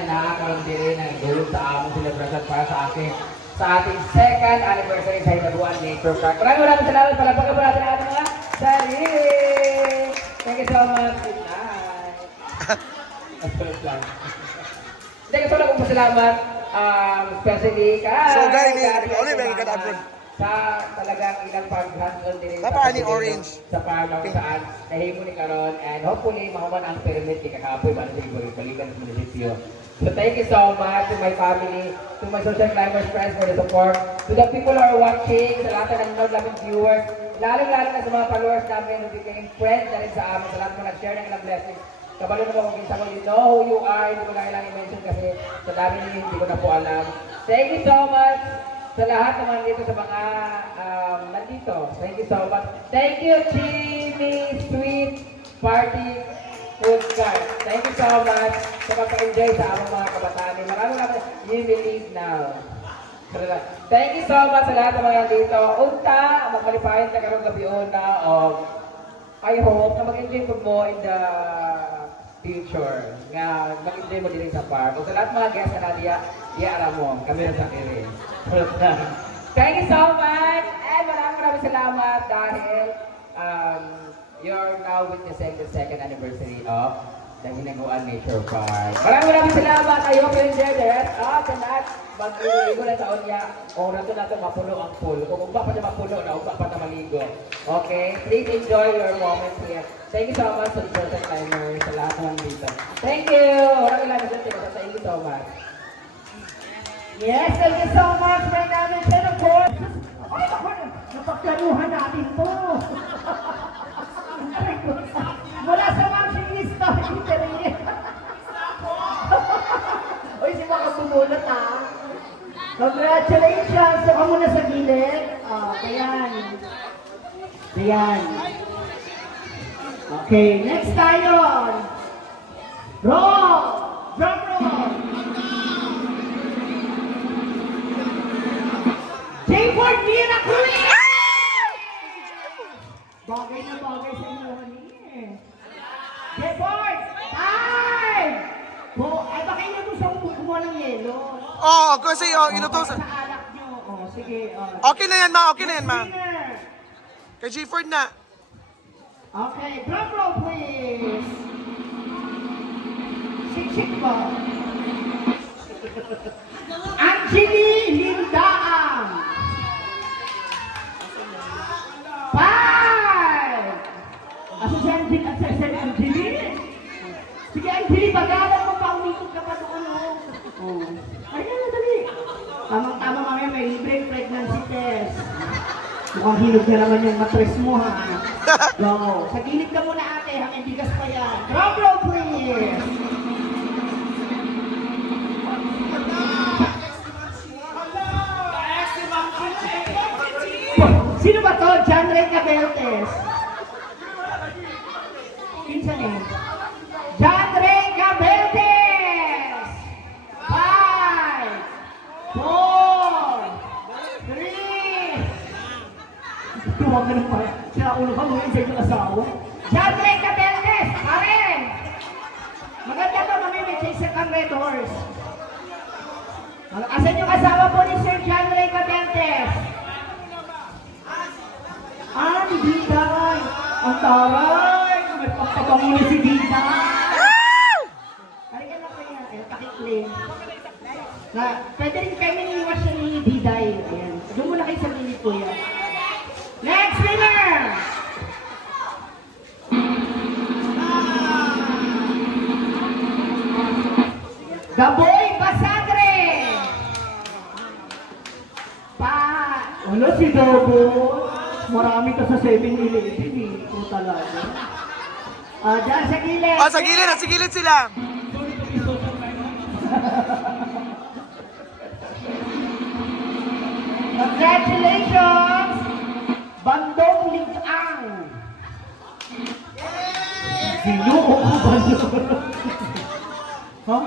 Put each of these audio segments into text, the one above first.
na nakakaroon din rin ng gulong sa among celebration para sa akin. Sa ating second anniversary sa Hinaguan Nature Park. Maraming salamat pala pagkabot natin ang ating mga sarili. Thank you so much. Good night. Hindi, gusto lang kong pasalamat. Especially kay... So, guys, only may ka-upload. Sa talagang ilang pag-handle din Tapa ni orange. sa parang saan nahimo ni karon and hopefully mahuman ang permit ni kakapoy para sa balikan sa munisipyo. So thank you so much to my family, to my social climbers friends for the support, to the people who are watching, sa lahat ng nanonood namin viewers, lalo-lalo na sa mga followers namin who became friends na rin sa amin, sa lahat mo nag-share ng ilang blessings. Kabalo naman kung kinsa ko, you know who you are, hindi ko na kailangan i-mention kasi sa dami ninyo hindi ko na po alam. Thank you so much sa lahat naman dito sa mga nandito. Thank you so much. Thank you, Chini Sweet Party Food Cart. Thank you so much sa pagpa-enjoy sa among mga kabataan. Maraming you believe now. Thank you so much sa lahat ng mga nandito. Unta, magmalipahin na karong gabi una. I hope na mag-enjoy mo in the future. Nga, mag-enjoy mo din sa park. Kung sa lahat mga guests na nadia, iaara mo. Kami rin sa kiri. Thank you so much! And maraming salamat dahil you're now witnessing the second anniversary of the Hinaguan Nature Park. Maraming salamat! I hope you enjoy the rest of the night. Mag-igo na taon niya. Kung nato nato mapuno ang pool. Kung ugba pa na mapuno na, ugba pa na maligo. Okay? Please enjoy your moments here. Thank you so much to the person timer sa lahat ng dito. Thank you! Maraming salamat. Thank you so much. Yes, thank you so much, my namin, and of course, ay, napagkanuhan natin to. Wala sa marching list na, hindi. Uy, si mga sumulat ha. Congratulations! So, ka muna sa gilid. Ayan. Ayan. Okay, next tayo. Roll! Drum roll! J-Ford Miracle! Bagay na bagay sa inyo kanina. J-Ford! Time! Ay, baka inyo doon sa kumuha ng yelo. Oo, kasi inutos. Sa alak nyo. Sige. Okay na yan, ma. Okay na yan, ma. Kay G-Ford na. Okay, drum roll please. Sik-sik ba? Angeli Lindaang. 5! Asa si Angeli? Sige, Angeli, bagalan mo pa, umikot ka pa doon, Ayan na, dali. Tamang-tama mamaya, may libreng pregnancy test. Mukhang hinog na naman yung matres mo, ha? Go. Sa gilid ka muna, ate, hanggang bigas pa yan. Drum roll, please. Sino ba to? John Ray Cabeltes. Pinsan eh. John Ray Cabeltes! 5, 4, 3. Tuwag ka ng pare. Sila ulo ka, mga isa yung asawa. John Ray Cabeltes! Pare! Maganda to, mami, may chase ang red horse. Asan yung asawa po ni Sir John Ray Cabeltes? Ni Diday! Ang taray! Nagpapabango na si Diday! Halika na kaya, pakikling. Pwede rin kayo niniwas siya ni Diday. Ayan. Doon muna kayo sa minute po yan. Next winner! The Boy Basadre! Ano si Dobo? Marami ka sa 7-Eleven eh. Ito talaga. Diyan sa gilid. Sa gilid. Sa gilid sila. Congratulations! Bandong Ligang. Sino ko Bandong? Ha?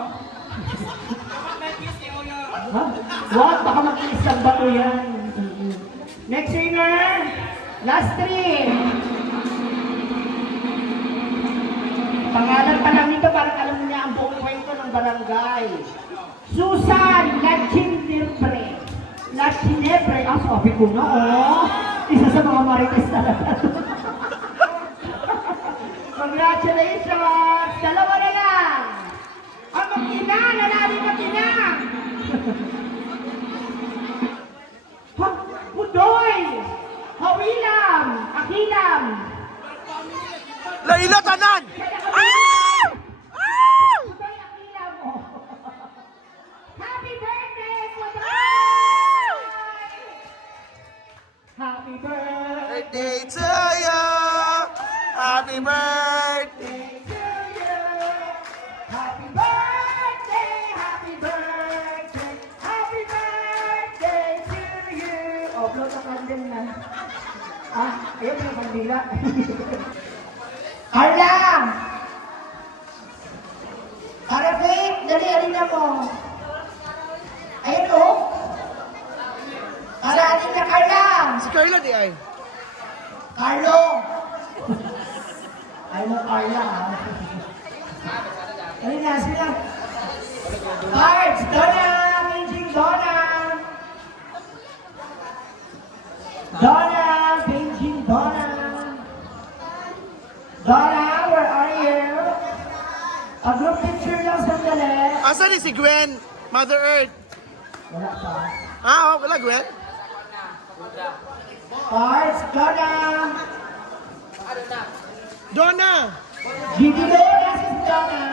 Ha? Wag, baka mag-iis ang bato yan. Next winner, last 3. Pangalan pa lang nito, parang alam niya ang buong kwento ng Barangay. Susan Lachinepre. Lachinepre. Ah, sabi ko na, oh. Isa sa mga marites talaga. Congratulations! Dalawa na lang! Ang mag-ina! Nanalo mag-ina! Ha? Pudoy! Hawilam! Akilam! Laila tanan! Ah! Ah! Pudoy, Akilam! Oh. Happy birthday! Pudoy! Ah! Happy birthday! Birthday to you! Happy birthday! to you. Happy birthday, happy birthday, happy birthday to you. Oh, blow the candle na. Ah, ayun yung kandila. Carla! Arapit, dali, alin na mo. Ayun o. Para, alin na, Carla. Si Carla di ay. Carlo! Ay mo, Carla, ha? Ayun na, sila. Cards, Donna! Painting Donna! Donna! Painting Donna! Donna, where are you? A group picture lang sandali. Asa ni si Gwen? Mother Earth. Wala pa. Ah, oh, wala Gwen? Cards, Donna! Donna! Gigi Donna, si Donna!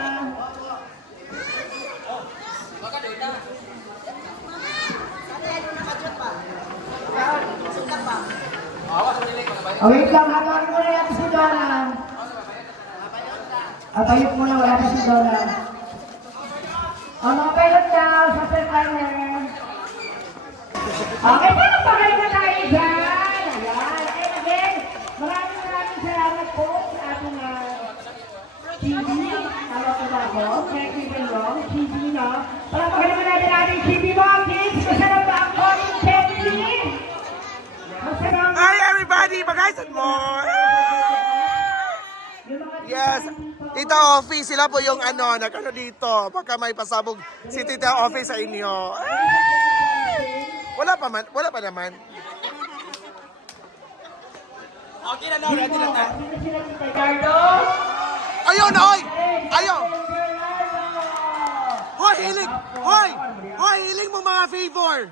Oh, wait lang, hawagin mo na natin si Donna. Payot mo na, wala pa si Donna. Mga pilot daw, sa first-liner. Okay, pero pagaling na tayo dyan. Ayan. And again, maraming salamat po sa ating TV. Tama ko ba ako? Correct me if I'm wrong. TV, no? Palapagaling naman natin ating TV Monkeys. Masarap ba ang Colin Kelly? Masarap. Hi everybody! Mag-hi mo! Yes! Tita Office, sila po yung nag-ano dito. Baka may pasabog si Tita Office sa inyo. Ay! Wala pa naman. Okay na, ready na tayo. Ricardo. Ayaw na, oy! Ayaw! Hoy, hiling! Hoy! Hoy, hiling mo mga favor!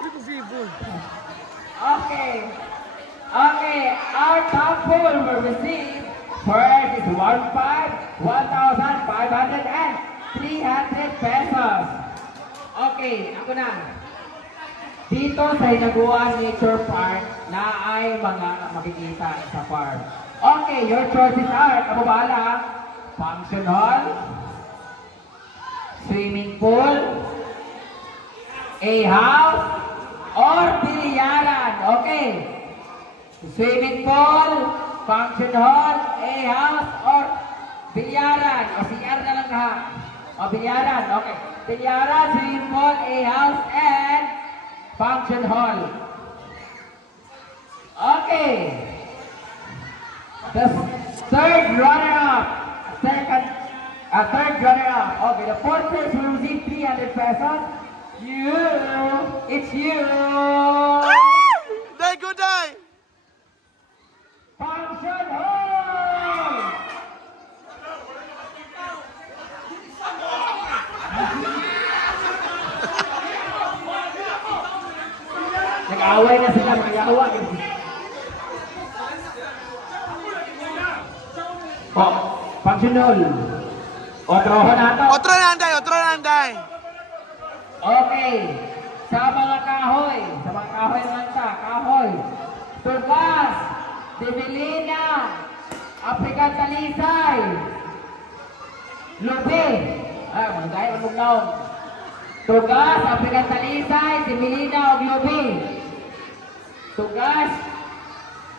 Hiling mo favor. Okay. Okay, our top pool will receive first is 1,500 and 300 pesos. Okay, ako na. Dito sa Hinaguan Nature Park na ay mga makikita sa farm. Okay, your choices are, kababala, function hall, swimming pool, a house, or bilyaran. Okay. Swimming pool, function hall, a house, or bilyaran. O CR na lang ha. O bilyaran, okay. Bilyaran, swimming pool, a house, and function hall. Okay. The third runner-up. Third runner-up. Okay, the fourth place will receive 300 pesos. It's you. Day, good day! Function hall! Nag-away na sila, mag-awa. Oh, function hall. Otroho na to. Otro na anday! Okay. Sa mga kahoy naman sa kahoy. Tugas, Dibilina, African Talisay, Lupi. Mga gaya ang mugnaw. Tugas, African Talisay, Dibilina, o Lupi. Tugas,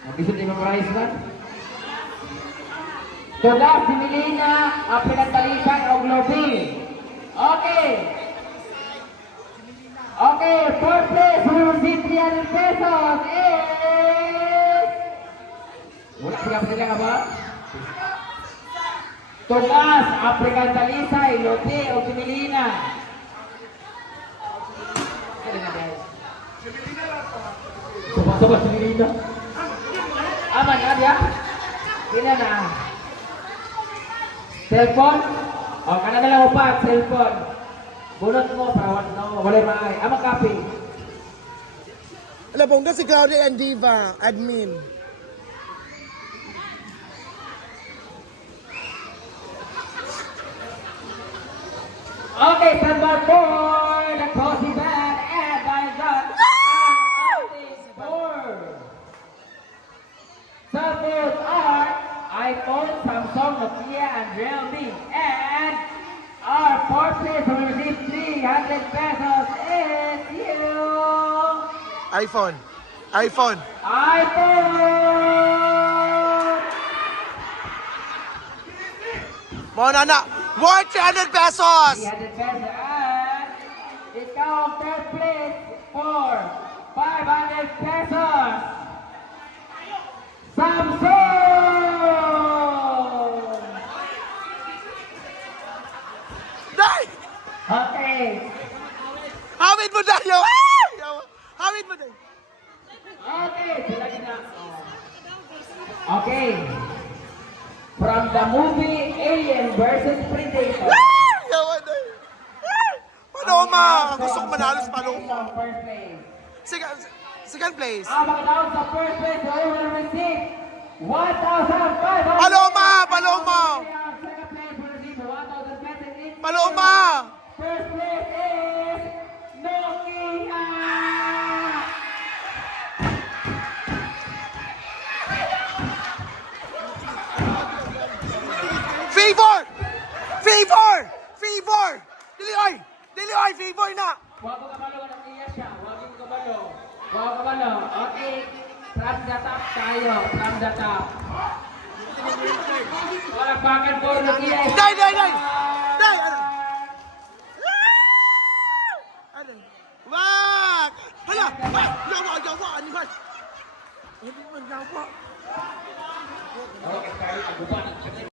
nabisod ni memorize na. Tugas, Dibilina, African Talisay, o Lupi. Okay. Okay, fourth place, we will see 300 pesos is... Wala sila ka ba? Tugas, African Talisay, Lote, o Similina. Suba-suba Similina. Aman na dia. Pila na. Cellphone? O, kana na lang upat, cellphone. Bunot mo, para wala maay. Amang copy. Alam po, si Claudia and Diva, admin. Okay, standby for the cozy band and by God and outing for support are iPhone, Samsung, Nokia, and Realme. And our fourth place will receive 300 pesos is you. iPhone. iPhone. iPhone! Mo na na. Worth 300 pesos. 300 pesos and ikaw ang third place for 500 pesos. Samsung! Day! Okay. Hawid mo tayo! Ay! Hawid mo tayo! Okay. Sila na. Okay. From the movie Alien versus Predator. Ay! Yawa tayo! Ay! Paloma! Gusto ko manalo sa Paloma. First place. Second place. Down sa first place, we will receive 1,500. Paloma! Paloma! Second place will receive 1,000 pesos each. Paloma! First place is Nokia. Favor! Favor! Favor! Dili oy! Dili oy! Favor na! Huwag mo kabalo, Nokia siya. Huwag mo kabalo. Huwag mo kabalo. Okay. From the top tayo. From the top. Palakpakan po, Nokia. Day! Day! Day! Day! Ano? Ano? Wag! Hala! Yawa! Yawa! Ano ba? Ano ba? Yawa! Okay, sorry. Agupan.